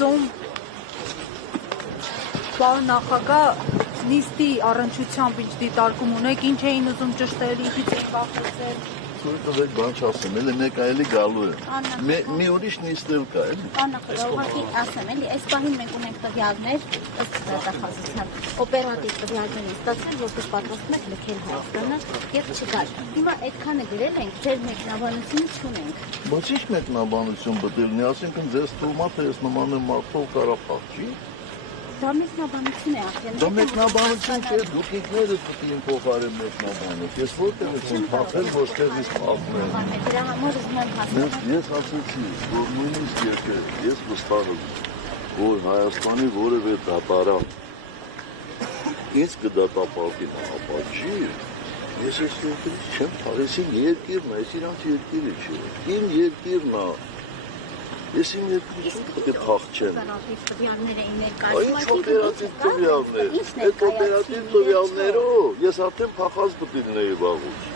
ուզում պարոն նախագահ նիստի առնչությամբ ինչ դիտարկում ունեք, ինչ էին ուզում ճշտել, ինչից էին բախտացել։ Թույլ բան չասեմ, էլի մեկ այլի գալու է։ Մի ուրիշ նիստ էլ կա, էլի։ Պարոն նախագահ, ուղղակի ասեմ, էլի, այս պահին մենք ունենք տվյալներ, ըստ դատախազության, օպերատիվ տվյալներ են ստացել, որպես պատրաստում եք լքել Հայաստանը եւ չգալ։ Հիմա այդքանը գրել ենք, ձեր մեկնաբանությունը չունենք։ Բայց ի՞նչ մեկնաբանություն բդելնի, ասինքն ձեզ թվում է, թե ես նման եմ մարդով Ղարաբաղ, չի։ Դա մեկնաբանություն է ախր։ Դա մեկնաբանություն չէ, դուք ինքներդ պետք է փոխարեն մեկնաբանեք։ Ես որտեղ եմ փախել, որտեղից պատմեմ։ Դրա համար ուզում եմ հասկանալ։ Ես ասացի, որ նույնիսկ ես վստահ եմ, որ Հայաստանի որևէ դատարան ինձ կդատապարտի, ապա չի։ Ես այս երկրից չեմ փախել, երկիրն է, ես իրանց երկիրը չի։ Իմ երկիրն է։ Ես իմ երկրից պետք է փախչեմ։ Օպերատիվ տվյալներ էին ներկայացնում, այդ օպերատիվ տվյալներով ես արդեն փախած պետք է լինեի վաղուց։